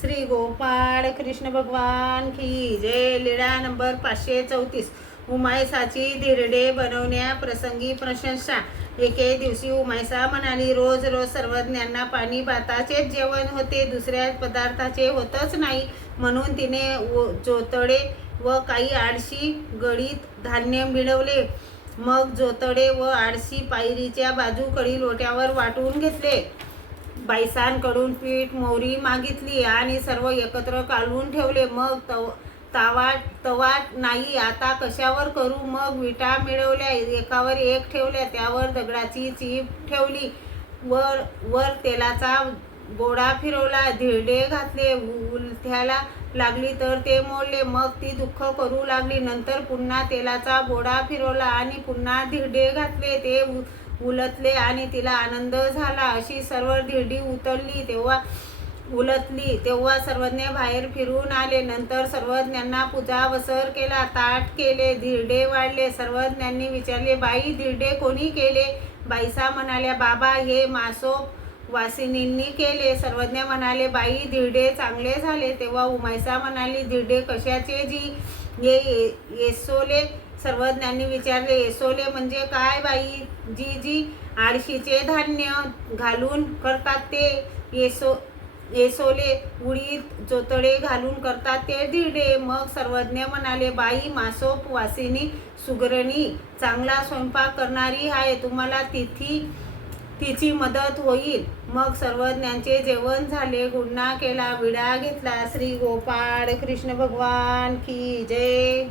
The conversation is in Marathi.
श्री गोपाळ कृष्ण भगवान की जय. लीळा नंबर 534. उमायसाची धिरडे बनवण्याप्रसंगी प्रशंसा. एके दिवशी उमायसा म्हणाली, रोज रोज सर्वज्ञांना पाणी भाताचेच जेवण होते, दुसऱ्या पदार्थाचे होतच नाही. म्हणून तिने जोतडे व काही आळशी गळीत धान्य मिळवले. मग जोतडे व आळशी पायरीच्या बाजूकडील ओट्यावर वाटून घेतले. बायसांकडून पीठ मोहरी मागितली आणि सर्व एकत्र काढून ठेवले. मग तवा नाही आता कशावर करू. मग विटा मिळवल्या, एकावर एक ठेवल्या, त्यावर दगडाची चीप ठेवली, वर तेलाचा गोळा फिरवला, धिरडे घातले. उलथ्याला लागली तर ते मोडले. मग ती दुःख करू लागली. नंतर पुन्हा तेलाचा गोळा फिरवला आणि पुन्हा धिरडे घातले, ते उलटले आणि तिला आनंद झाला. अशी सर्व धिरडी उलटली तेव्हा सर्वज्ञ बाहेर फिरून आले. नंतर सर्वज्ञांना पूजा वसर केला, ताट केले, धिरडे वाढले. सर्वज्ञांनी विचारले, बाई, धिरडे कोणी केले? बाईसा म्हणाल्या, बाबा, हे मासोप वासिनींनी केले. सर्वज्ञ म्हणाले, बाई, धिरडे चांगले झाले. तेव्हा उमायसा म्हणाली, धिरडे कशाचे जी? ये येसोले. सर्वज्ञांनी विचारले, येसोले म्हणजे काय बाई? जी आळशीचे धान्य घालून करतात ते येसोले. उडीद जोतडे घालून करतात ते धिरडे. मग सर्वज्ञ म्हणाले, बाई, मासोप वासिनी सुगरणी चांगला स्वयंपाक करणारी आहे, तुम्हाला तिची मदत होईल. मग सर्वज्ञांचे जेवण झाले, गुन्हा केला, विडा घेतला. श्री गोपाळ कृष्ण भगवान की जय.